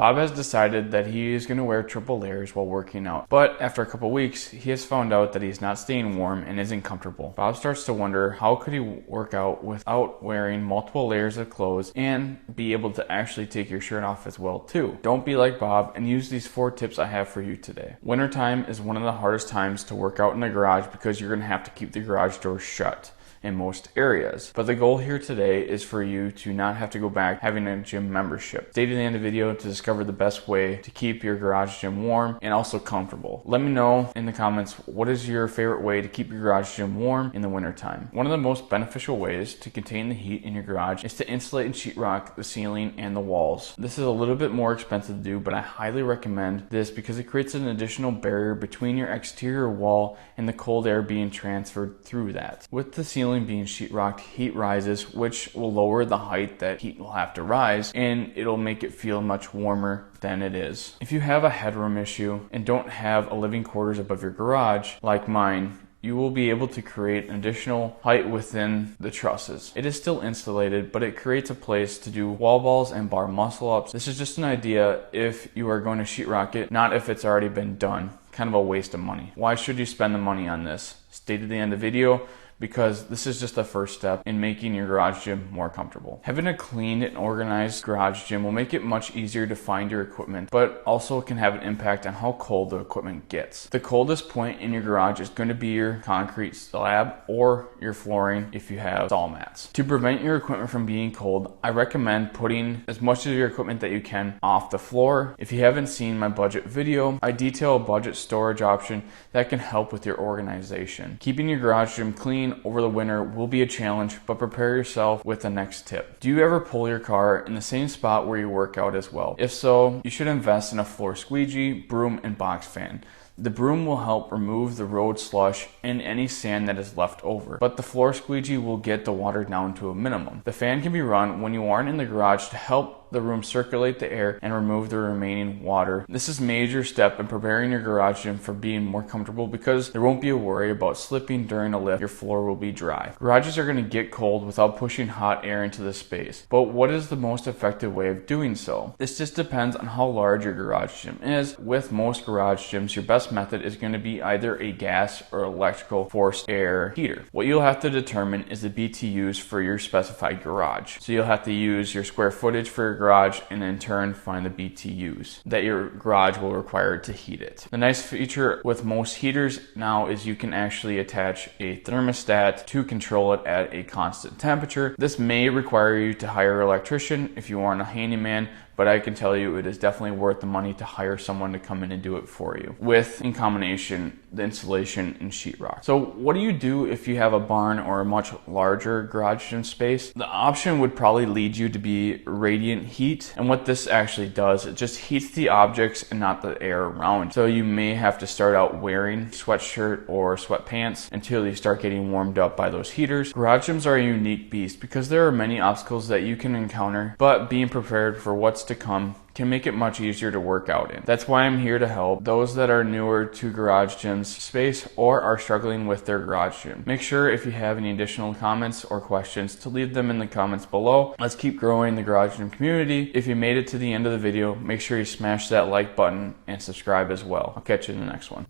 Bob has decided that he is going to wear triple layers while working out, but after a couple weeks, he has found out that he's not staying warm and isn't comfortable. Bob starts to wonder how could he work out without wearing multiple layers of clothes and be able to actually take your shirt off as well too. Don't be like Bob and use these 4 tips I have for you today. Wintertime is one of the hardest times to work out in the garage because you're going to have to keep the garage doors shut in most areas. But the goal here today is for you to not have to go back having a gym membership. Stay to the end of the video to discover the best way to keep your garage gym warm and also comfortable. Let me know in the comments what is your favorite way to keep your garage gym warm in the wintertime. One of the most beneficial ways to contain the heat in your garage is to insulate and sheetrock the ceiling and the walls. This is a little bit more expensive to do, but I highly recommend this because it creates an additional barrier between your exterior wall and the cold air being transferred through that. With the ceiling being sheetrocked, heat rises, which will lower the height that heat will have to rise, and it'll make it feel much warmer than it is. If you have a headroom issue and don't have a living quarters above your garage, like mine, you will be able to create an additional height within the trusses. It is still insulated, but it creates a place to do wall balls and bar muscle ups. This is just an idea if you are going to sheetrock it, not if it's already been done. Kind of a waste of money. Why should you spend the money on this? Stay to the end of the video, because this is just the first step in making your garage gym more comfortable. Having a clean and organized garage gym will make it much easier to find your equipment, but also can have an impact on how cold the equipment gets. The coldest point in your garage is going to be your concrete slab or your flooring if you have stall mats. To prevent your equipment from being cold, I recommend putting as much of your equipment that you can off the floor. If you haven't seen my budget video, I detail a budget storage option that can help with your organization. Keeping your garage gym clean over the winter will be a challenge, but prepare yourself with the next tip. Do you ever pull your car in the same spot where you work out as well? If so, you should invest in a floor squeegee, broom, and box fan. The broom will help remove the road slush and any sand that is left over, but the floor squeegee will get the water down to a minimum. The fan can be run when you aren't in the garage to help the room circulate the air and remove the remaining water. This is a major step in preparing your garage gym for being more comfortable because there won't be a worry about slipping during a lift. Your floor will be dry. Garages are going to get cold without pushing hot air into the space, but what is the most effective way of doing so? This just depends on how large your garage gym is. With most garage gyms, your best method is going to be either a gas or electrical forced air heater. What you'll have to determine is the BTUs for your specified garage. So you'll have to use your square footage for your garage and in turn find the BTUs that your garage will require to heat it. The nice feature with most heaters now is you can actually attach a thermostat to control it at a constant temperature. This may require you to hire an electrician if you aren't a handyman, but I can tell you it is definitely worth the money to hire someone to come in and do it for you, with, in combination, the insulation and sheetrock. So what do you do if you have a barn or a much larger garage gym space? The option would probably lead you to be radiant heat, and what this actually does, it just heats the objects and not the air around. So you may have to start out wearing sweatshirt or sweatpants until you start getting warmed up by those heaters. Garage gyms are a unique beast because there are many obstacles that you can encounter, but being prepared for what's to come can make it much easier to work out in. That's why I'm here to help those that are newer to garage gyms space or are struggling with their garage gym. Make sure if you have any additional comments or questions to leave them in the comments below. Let's keep growing the garage gym community. If you made it to the end of the video, make sure you smash that like button and subscribe as well. I'll catch you in the next one.